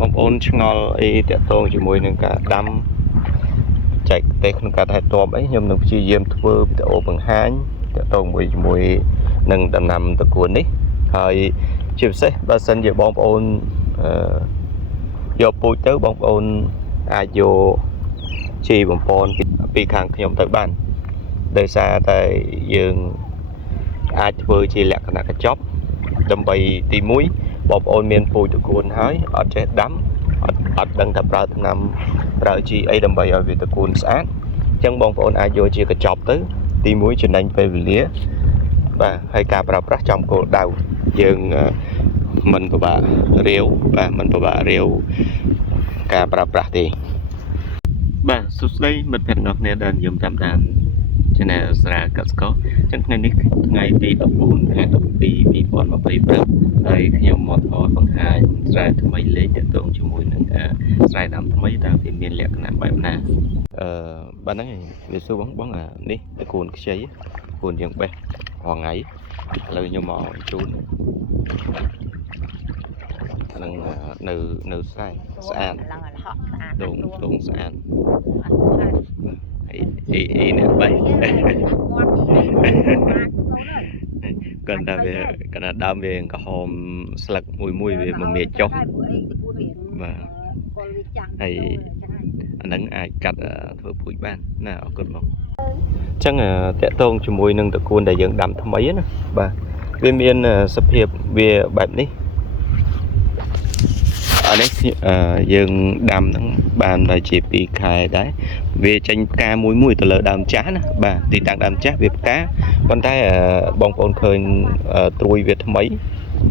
បងប្អូនឆ្ងល់អីតាក់ទងជាមួយនឹងការដាំចែកទេសក្នុងការថែទាំអីខ្ញុំនឹងព្យាយាមធ្វើវីដេអូបង្ហាញតាក់ទងជាមួយនឹងដំណាំត្រកួននេះហើយជាពិសេសបើសិនជាបងប្អូនយកពូជទៅបងប្អូនអាចយកជីបំពន់ពីខាងខ្ញុំទៅបានដោយសារតែយើងអាចធ្វើជាលក្ខណៈកញ្ចប់ដើម្បីទី1បងប្អូនមានពូជត្រកួនហើយអត់ចេះដាំអត់ដឹងថាប្រើថ្នាំប្រើជីអីដើម្បីឲ្យវាត្រកួនស្អាតអញ្ចឹងបងប្អូនអាចយកជាកញ្ចប់ទៅទី1ចំណេញពេលវេលាបាទហើយការប្រើប្រាស់ចំគោលដៅយើងមិនពិបាករាវបាទមិនពិបាករាវការប្រើប្រាស់ទេបាទសួស្តីមិត្តភក្តិទាំងអស់គ្នាដែលនិយមតាមដាន Channel ស្រាកសិករអញ្ចឹងថ្ងៃនេះថ្ងៃទី14ខែ12 2020ហើយខ្ញុំមកថតបង្ហាញស្រែថ្មីលេខទាក់ទងជាមួយនឹងស្រែដើមថ្មីតើវាមានលក្ខណៈបែបណាបាទហ្នឹងវាសួរបងនេះត្រកួនខ្ចីត្រកួនយើងបេះរាល់ថ្ងៃឥឡូវខ្ញុំមកជូននឹងនៅស្រែស្អាតដងស្អាតអីនេះបេះគាត់ថាវាគាត់ដើមវាក្រហមស្លឹកមួយវាមមាញចុះបាទហើយអាហ្នឹងអាចកាត់ធ្វើពូជបានណាអរគុណបងអញ្ចឹងតកតងជាមួយនឹងត្រកួនដែលយើងដាំថ្មីណាបាទវាមានសភាពវាបែបនេះអានេះយើងដាំហ្នឹងបានតែជា2ខែដែរវាចេញផ្កាមួយទៅលើដើមចាស់ណាបាទទីតាំងដើមចាស់វាផ្កាប៉ុន្តែបងប្អូនឃើញត្រួយវាថ្មី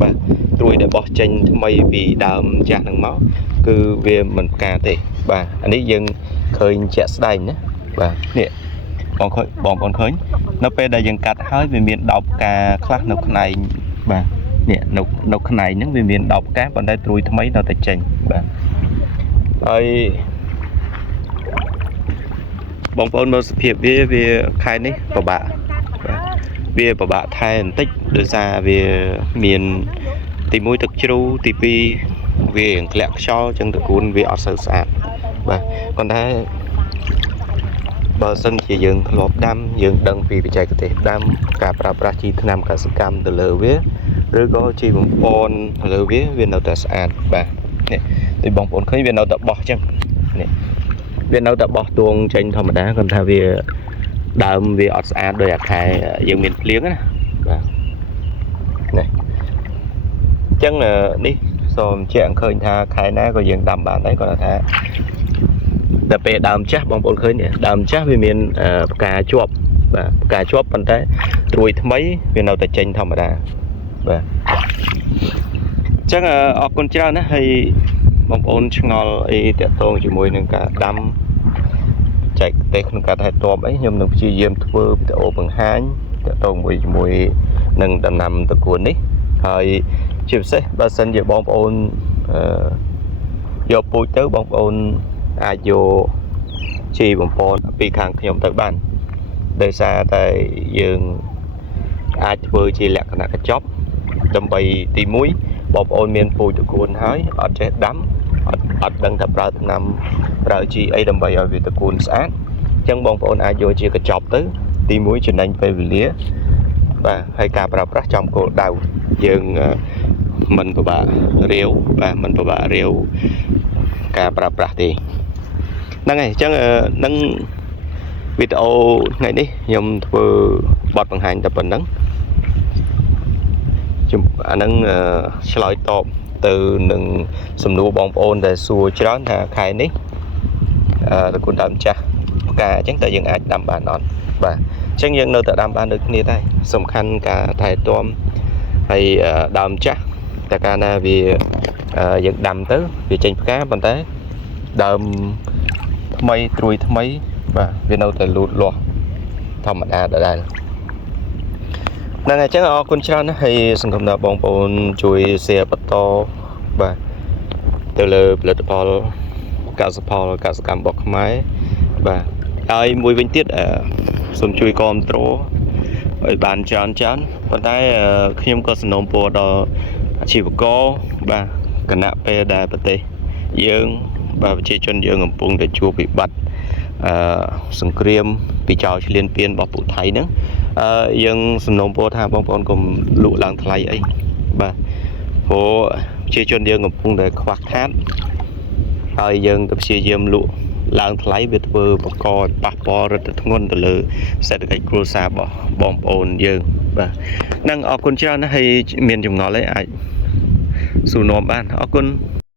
បាទត្រួយដែលបោះចេញថ្មីពីដើមចាស់ហ្នឹងមកគឺវាមិនផ្កាទេបាទអានេះយើងឃើញជាក់ស្ដែងណាបាទនេះបងប្អូនឃើញនៅពេលដែលយើងកាត់ហើយវាមានដោបផ្កាខ្លះនៅផ្នែកបាទនេះនៅផ្នែកហ្នឹងវាមានដោបផ្កាប៉ុន្តែត្រួយថ្មីនៅតែចេញបាទហើយបងប្អូនមើលសភាពវាខែនេះពិបាកវាពិបាកថែបន្តិចដោយសារវាមានទី1ទឹកជ្រៅទី2វាធ្លាក់ខ្យល់ចឹងត្រកួនវាអត់សូវស្អាតបាទប៉ុន្តែបើសិនជាយើងធ្លាប់ដាំយើងដឹងពីបច្ចេកទេសដាំការប្រើប្រាស់ជីថ្នាំកសិកម្មទៅលើវាឬក៏ជីបំពន់ទៅលើវានៅតែស្អាតបាទនេះដូចបងប្អូនឃើញវានៅតែបោះចឹងនេះវានៅតែបោះទួងចេញធម្មតាគាត់ថាវាដើមវាអត់ស្អាតដោយអាខែយើងមានភ្លៀងណាបាទនេះអញ្ចឹងនេះសូមជែកឃើញថាខែណាក៏យើងដាំបានដែរគាត់ថាតែពេលដើមចាស់បងប្អូនឃើញដើមចាស់វាមានផ្កាជាប់បាទផ្កាជាប់ប៉ុន្តែត្រួយថ្មីវានៅតែចេញធម្មតាបាទអញ្ចឹងអរគុណច្រើនណាហើយបងប្អូនឆ្ងល់អីតាក់ទងជាមួយនឹងការដាំចែកទេសក្នុងការថែទាំអីខ្ញុំនឹងព្យាយាមធ្វើវីដេអូបង្ហាញតាក់ទងជាមួយនឹងដំណាំត្រកួននេះហើយជាពិសេសបើសិនជាបងប្អូនយកពូជទៅបងប្អូនអាចយកជីបំពន់ពីខាងខ្ញុំទៅបានដោយសារតែយើងអាចធ្វើជាលក្ខណៈកញ្ចប់ដើម្បីទី1បងប្អូនមានពូជត្រកួនហើយអត់ចេះដាំអត់ដឹងថាប្រើថ្នាំប្រើជីអីដើម្បីឲ្យវាត្រកួនស្អាតអញ្ចឹងបងប្អូនអាចយកជាកញ្ចប់ទៅទី1ចំណេញពេលវេលាបាទហើយការប្រើប្រាស់ចំគោលដៅយើងមិនពិបាករាវបាទមិនពិបាករាវការប្រើប្រាស់ទេហ្នឹងហើយអញ្ចឹងនឹងវីដេអូថ្ងៃនេះខ្ញុំធ្វើបទបង្ហាញតែប៉ុណ្្នឹងអានឹងឆ្លើយតបទៅនឹងសំណួរបងប្អូនដែលសួរច្រើនថាខែនេះត្រកួនដើមចាស់ផ្កាអញ្ចឹងតើយើងអាចដាំបានអត់បាទអញ្ចឹងយើងនៅតែដាំបានដូចគ្នាដែរសំខាន់ការថែទាំហើយដើមចាស់តែកាលណាវាយើងដាំទៅវាចេញផ្កាប៉ុន្តែដើមថ្មីត្រួយថ្មីបាទវានៅតែលូតលាស់ធម្មតាដដែលហ្នឹងហើយអញ្ចឹងអរគុណច្រើនណាស់ហើយសង្ឃឹមថាបងប្អូនជួយ share បន្តបាទទៅលើផលិតផលកសិកម្មរបស់ខ្មែរបាទហើយមួយវិញទៀតសូមជួយគាំទ្រឲ្យបានច្រើនប៉ុន្តែខ្ញុំក៏សំណូមពរដល់អាជីវករបាទគណៈពេលដែលប្រទេស យើងបាទប្រជាជនយើងកំពុងតែជួបវិបត្តិសង្គ្រាមពីចោលឈ្លានពានរបស់ពួកថៃហ្នឹងយើងសំណូមពរថាបងប្អូនកុំលក់ឡើងថ្លៃអីបាទព្រោះប្រជាជនយើងកំពុងតែខ្វះខាតហើយយើងទៅព្យាយាមលក់ឡើងថ្លៃវាធ្វើបង្កឲ្យប៉ះពាល់រឹតធ្ងន់ទៅលើសេដ្ឋកិច្ចគ្រួសាររបស់បងប្អូនយើងបាទហ្នឹងអរគុណច្រើនណាស់ហើយមានចម្ងល់អីអាចសួរនាំបានអរគុណ